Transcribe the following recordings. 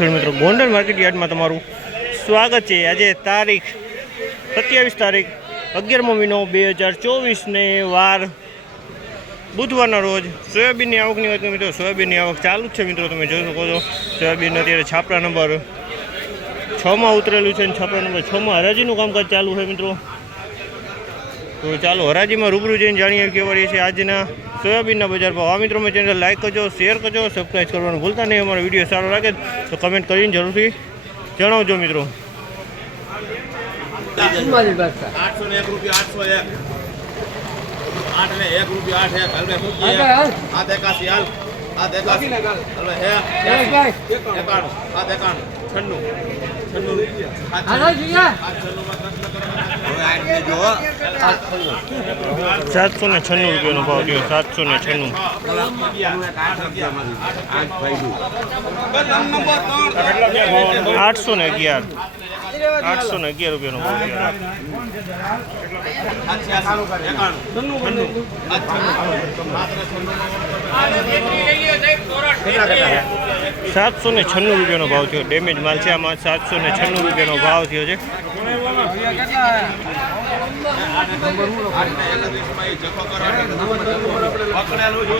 મિત્રો ગોંડલ માર્કેટ યાર્ડમાં તમારું સ્વાગત છે। આજે તારીખ 27 તારીખ 11મો મહિનો 2024 ને વાર બુધવારના રોજ સોયાબીનની આવકની વાત મિત્રો સોયાબીનની આવક ચાલુ જ છે મિત્રો। તમે જોઈ શકો છો સોયાબીન અત્યારે છાપરા નંબર 6માં ઉતરેલું છે અને છાપરા નંબર 6માં હરાજીનું કામકાજ ચાલુ છે મિત્રો। તો ચાલો હરાજીમાં રૂબરૂ જઈને જાણીએ કેવા રહી છે આજના સોયાબીનના બજાર ભાવ। આ મિત્રો મેં ચેનલ લાઈક કરજો, શેર કરજો, સબસ્ક્રાઈબ કરવાનું ભૂલતા નહીં। અમારો વિડીયો સારો લાગે તો કમેન્ટ કરીને જરૂરથી જણાવજો મિત્રો। 801 રૂપિયા 801 રૂપિયા 8 81 હાલ આ 81 હવે હે 796 રૂપિયાનો ભાવ થયો। 796 811 રૂપિયાનો ભાવ થયો। 796 રૂપિયાનો ભાવ થયો। ડેમેજ માલ છે આમાં 796 રૂપિયાનો ભાવ થયો છે।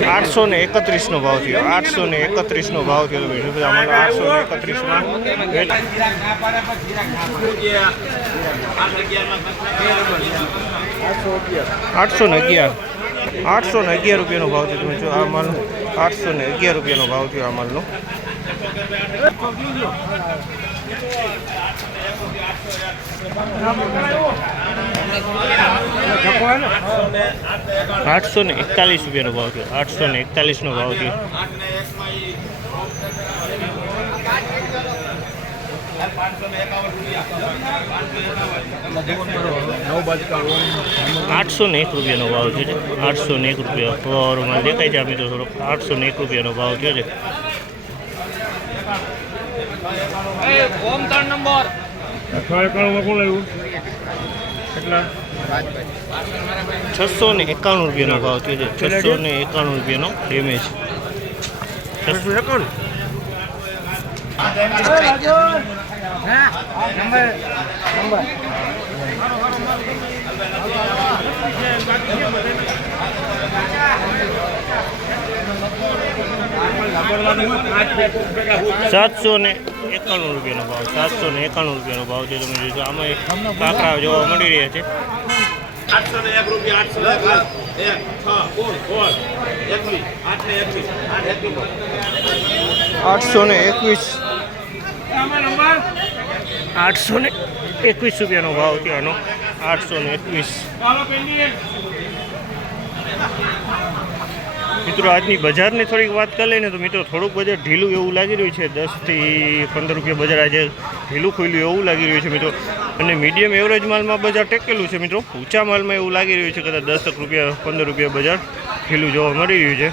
831 નો ભાવ થયો। 831 નો ભાવ થયો। 811 રૂપિયાનો ભાવ થયો। તમે જો આ માલ 811 રૂપિયાનો ભાવ થયો આ માલનો। 841 રૂપિયાનો ભાવ થયો। 841 નો ભાવ થયો। 801 રૂપિયાનો ભાવ થયો છે। 801 રૂપિયા ફ્લોરમાં દેખાય છે મિત્રો થોડોક। 801 રૂપિયાનો ભાવ થયો છે। 691 રૂપિયાનો ભાવ થયો છે। 691 રૂપિયાનો ડેમેજ। 691 791 રૂપિયાનો ભાવ। 791 રૂપિયાનો ભાવ છે। તમે જોશો આમાં કાંકરા જોવા મળી રહ્યા છે। 801 રૂપિયા 821 રૂપિયાનો ભાવ થયો આનો। 821 મિત્રો આજની બજારની થોડીક વાત કરી લઈને તો મિત્રો થોડુંક બજાર ઢીલું એવું લાગી રહ્યું છે। 10 થી 15 રૂપિયા બજાર આજે ઢીલું ખુલ્યું એવું લાગી રહ્યું છે મિત્રો। અને મીડિયમ એવરેજ માલમાં બજાર ટેકેલું છે મિત્રો। ઊંચા માલમાં એવું લાગી રહ્યું છે કદાચ 10 રૂપિયા 15 રૂપિયા બજાર ઢીલું જોવા મળી રહ્યું છે।